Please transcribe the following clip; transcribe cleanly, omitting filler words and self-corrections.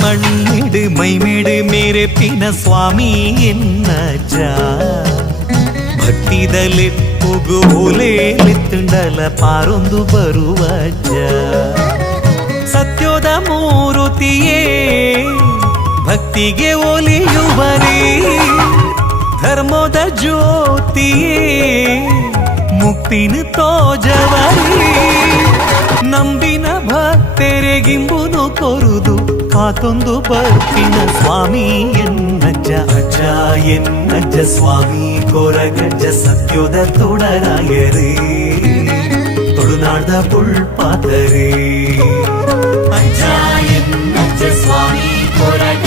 ಮಣ್ಣಿಡು ಮೈಮೇಡು ಮೇರೆ ಪಿನ ಸ್ವಾಮಿ ಎನ್ನಜ್ಜ ಭಕ್ತಿದಲೆಪ್ಪುಗು ಓಲೇಲಿತ್ತುಂಡಲ ಪಾರೊಂದು ಬರುವಜ್ಜ ಸತ್ಯೋದ ಮೂರುತಿಯೇ ಭಕ್ತಿಗೆ ಒಲಿಯುವರೇ ಧರ್ಮದ ಜ್ಯೋತಿಯೇ ಮುಕ್ತಿನ ತೋಜವರೇ ನಂಬಿನ ಭಕ್ತರೆಗಿಂಬುನು ಕೊರುದು ಕಾತೊಂದು ಬರ್ತಿನ ಸ್ವಾಮಿ ಎನ್ನಜ್ಜ ಅಜ್ಜ ಎನ್ನಜ್ಜ ಸ್ವಾಮಿ ಕೊರಗಜ್ಜ ಸತ್ಯೋದ ತೊಡರಾಯರೇ ತೊಡುನಾಡ್ದ ಪುಳ್ಪಾತರೇ ಅಜ್ಜ ಎನ್ನಜ್ಜ ಸ್ವಾಮಿ ಕೊರಗ